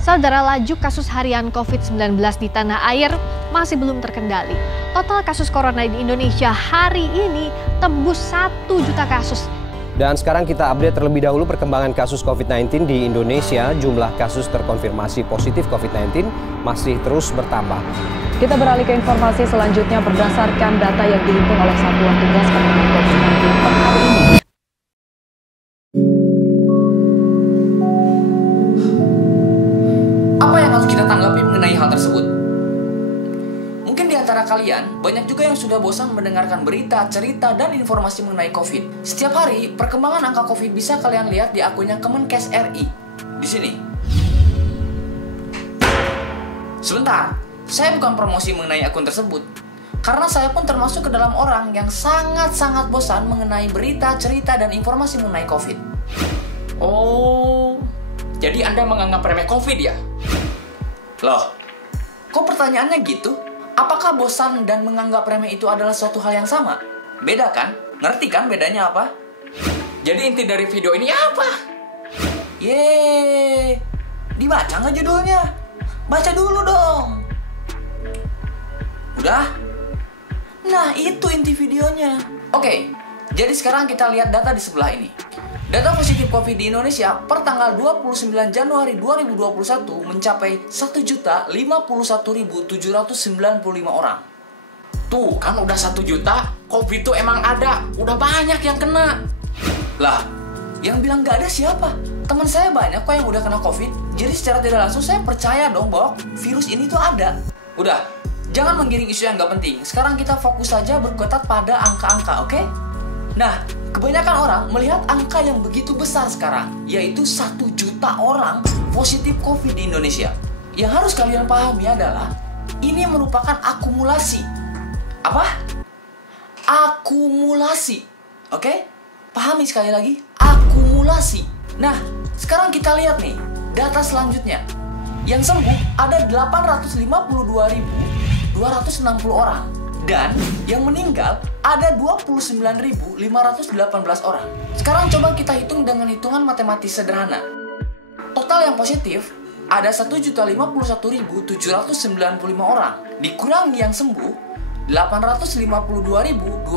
Saudara, laju kasus harian COVID-19 di tanah air masih belum terkendali. Total kasus corona di Indonesia hari ini tembus 1 juta kasus. Dan sekarang kita update terlebih dahulu perkembangan kasus COVID-19 di Indonesia. Jumlah kasus terkonfirmasi positif COVID-19 masih terus bertambah. Kita beralih ke informasi selanjutnya berdasarkan data yang dihimpun oleh Satuan Tugas Penanganan COVID-19 per hari ini. Apa yang harus kita tanggapi mengenai hal tersebut? Mungkin di antara kalian, banyak juga yang sudah bosan mendengarkan berita, cerita, dan informasi mengenai COVID. Setiap hari, perkembangan angka COVID bisa kalian lihat di akunnya Kemenkes RI. Di sini. Sebentar, saya bukan promosi mengenai akun tersebut. Karena saya pun termasuk ke dalam orang yang sangat-sangat bosan mengenai berita, cerita, dan informasi mengenai COVID. Oh, jadi Anda menganggap remeh COVID ya? Loh, kok pertanyaannya gitu? Apakah bosan dan menganggap remeh itu adalah suatu hal yang sama? Beda kan? Ngerti kan bedanya apa? Jadi inti dari video ini apa? Yeay, dibaca nggak judulnya? Baca dulu dong. Udah? Nah, itu inti videonya. Oke, jadi sekarang kita lihat data di sebelah ini. Data positif COVID di Indonesia per tanggal 29 Januari 2021 mencapai 1.051.795 orang. Tuh, kan udah 1 juta, COVID tuh emang ada, udah banyak yang kena. Lah, yang bilang gak ada siapa? Teman saya banyak kok yang udah kena COVID. Jadi secara tidak langsung saya percaya dong bahwa virus ini tuh ada. Udah, jangan menggiring isu yang gak penting. Sekarang kita fokus saja berkutat pada angka-angka, oke? Nah, kebanyakan orang melihat angka yang begitu besar sekarang, yaitu 1 juta orang positif COVID di Indonesia. Yang harus kalian pahami adalah, ini merupakan akumulasi. Apa? Akumulasi. Oke? Pahami sekali lagi, akumulasi. Nah, sekarang kita lihat nih, data selanjutnya. Yang sembuh ada 852.260 orang. Dan yang meninggal ada 29.518 orang. Sekarang coba kita hitung dengan hitungan matematis sederhana. Total yang positif ada 1.051.795 orang. Dikurangi yang sembuh 852.260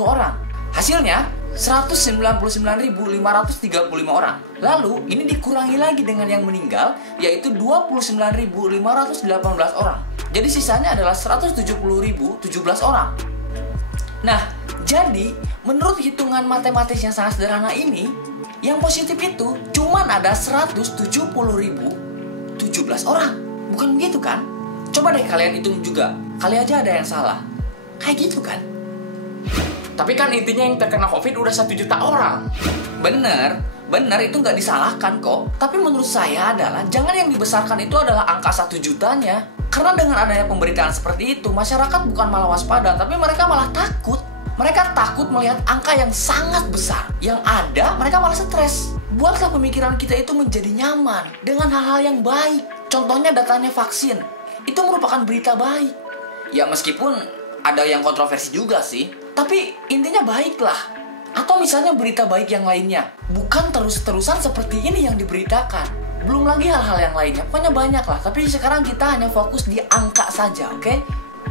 orang. Hasilnya 199.535 orang. Lalu ini dikurangi lagi dengan yang meninggal, yaitu 29.518 orang. Jadi sisanya adalah 170.017 orang. Nah, jadi menurut hitungan matematis yang sangat sederhana ini, yang positif itu cuman ada 170.017 orang. Bukan begitu kan? Coba deh kalian hitung juga. Kali aja ada yang salah. Kayak gitu kan? Tapi kan intinya yang terkena COVID udah 1 juta orang. Bener itu nggak disalahkan kok. Tapi menurut saya adalah jangan yang dibesarkan itu adalah angka 1 jutanya. Karena dengan adanya pemberitaan seperti itu, masyarakat bukan malah waspada, tapi mereka malah takut. Mereka takut melihat angka yang sangat besar. Yang ada, mereka malah stres. Buatlah pemikiran kita itu menjadi nyaman dengan hal-hal yang baik. Contohnya datanya vaksin. Itu merupakan berita baik. Ya meskipun ada yang kontroversi juga sih. Tapi intinya baiklah. Atau misalnya berita baik yang lainnya. Bukan terus-terusan seperti ini yang diberitakan. Belum lagi hal-hal yang lainnya. Pokoknya banyak lah. Tapi sekarang kita hanya fokus di angka saja, oke?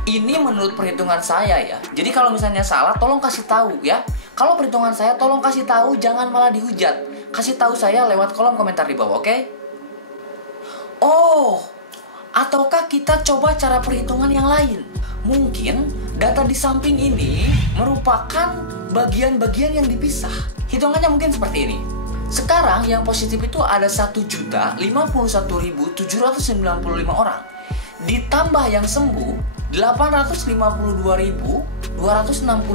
Ini menurut perhitungan saya ya. Jadi kalau misalnya salah, tolong kasih tahu ya. Kalau perhitungan saya, tolong kasih tahu. Jangan malah dihujat. Kasih tahu saya lewat kolom komentar di bawah, oke? Oh, ataukah kita coba cara perhitungan yang lain? Mungkin data di samping ini merupakan bagian-bagian yang dipisah. Hitungannya mungkin seperti ini. Sekarang yang positif itu ada 1.051.795 orang. Ditambah yang sembuh 852.260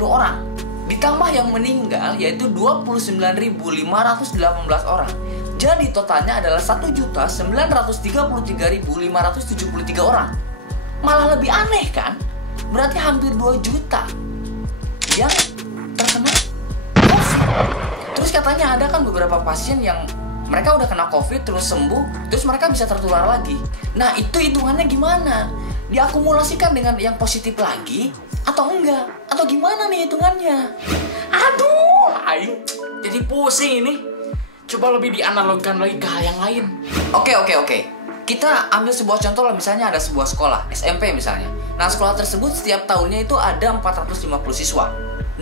orang. Ditambah yang meninggal yaitu 29.518 orang. Jadi totalnya adalah 1.933.573 orang. Malah lebih aneh kan? Berarti hampir 2 juta yang terkena COVID. Terus katanya ada kan beberapa pasien yang mereka udah kena COVID terus sembuh, terus mereka bisa tertular lagi. Nah, itu hitungannya gimana? Diakumulasikan dengan yang positif lagi atau enggak? Atau gimana nih hitungannya? Aduh, aing jadi pusing ini. Coba lebih dianalogikan lagi ke hal yang lain. Oke. Kita ambil sebuah contoh lah, misalnya ada sebuah sekolah, SMP misalnya. Nah, sekolah tersebut setiap tahunnya itu ada 450 siswa.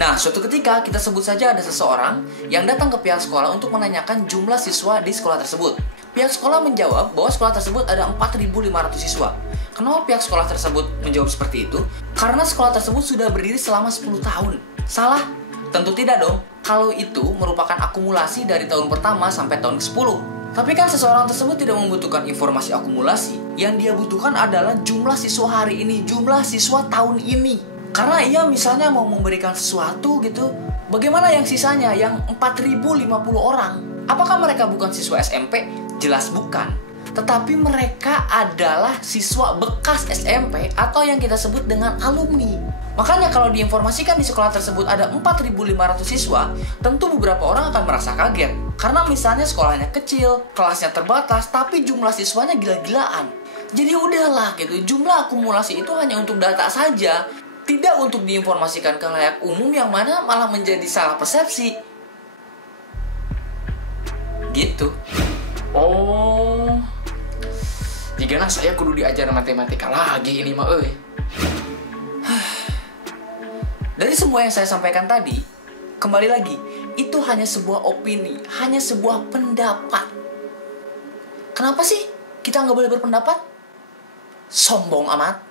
Nah, suatu ketika kita sebut saja ada seseorang yang datang ke pihak sekolah untuk menanyakan jumlah siswa di sekolah tersebut. Pihak sekolah menjawab bahwa sekolah tersebut ada 4.500 siswa. Kenapa pihak sekolah tersebut menjawab seperti itu? Karena sekolah tersebut sudah berdiri selama 10 tahun. Salah? Tentu tidak dong. Kalau itu merupakan akumulasi dari tahun pertama sampai tahun ke-10. Tapi kan seseorang tersebut tidak membutuhkan informasi akumulasi. Yang dia butuhkan adalah jumlah siswa hari ini, jumlah siswa tahun ini. Karena ia misalnya mau memberikan sesuatu gitu. Bagaimana yang sisanya, yang 4.050 orang? Apakah mereka bukan siswa SMP? Jelas bukan. Tetapi mereka adalah siswa bekas SMP atau yang kita sebut dengan alumni. Makanya kalau diinformasikan di sekolah tersebut ada 4.500 siswa, tentu beberapa orang akan merasa kaget. Karena misalnya sekolahnya kecil, kelasnya terbatas, tapi jumlah siswanya gila-gilaan. Jadi udahlah gitu, jumlah akumulasi itu hanya untuk data saja, tidak untuk diinformasikan ke khalayak umum yang mana malah menjadi salah persepsi. Gitu. Oh, jika saya kudu diajar matematika lagi ini mah euy. Dari semua yang saya sampaikan tadi, kembali lagi, itu hanya sebuah opini, hanya sebuah pendapat. Kenapa sih kita nggak boleh berpendapat? Sombong amat.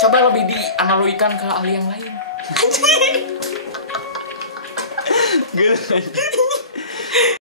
Coba lebih dianalogikan ke hal yang lain.